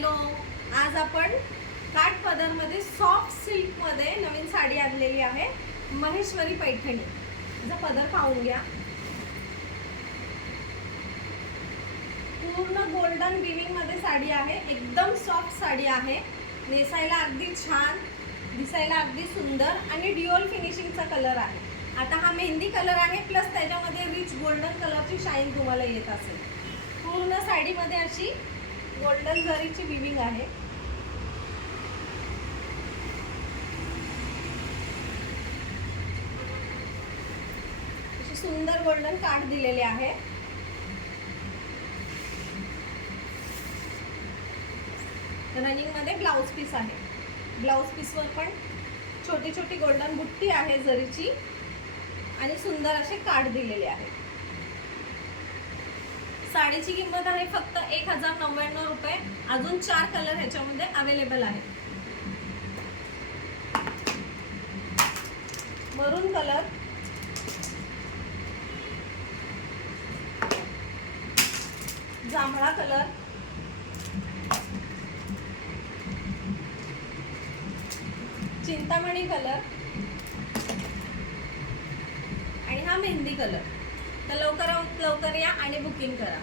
Hello, आज आपण काठ पदरमध्ये सॉफ्ट सिल्क मध्ये नवीन साडी आणलेली आहे, महेश्वरी पैठणी. तिचा पदर पाहून घ्या. पूर्ण गोल्डन विविंग मध्ये साडी आहे, एकदम सॉफ्ट साडी आहे. नेसायला अगदी छान, दिसायला अगदी सुंदर आणि ड्युअल फिनिशिंगचा कलर आहे. आता हा मेहंदी कलर आहे, प्लस त्याच्यामध्ये रिच गोल्डन कलरची शाईन तुम्हाला येत असेल. पूर्ण साडीमध्ये अशी गोल्डन जरीची विविंग आहे. अशी सुंदर गोल्डन काठ दिलेले आहे. रनिंग मध्ये ब्लाउज पीस आहे. ब्लाउज पीसवर पण छोटी छोटी गोल्डन बुट्टी आहे जरीची आणि सुंदर असे काठ दिलेले आहे. साडीची किंमत आहे फक्त 1099 रुपये. अजून 4 कलर ह्याच्यामध्ये अवेलेबल आहे. मरून कलर, जांभळा कलर, चिंतामणी कलर आणि हा मेहंदी कलर. तर लवकर या आणि बुकिंग करा.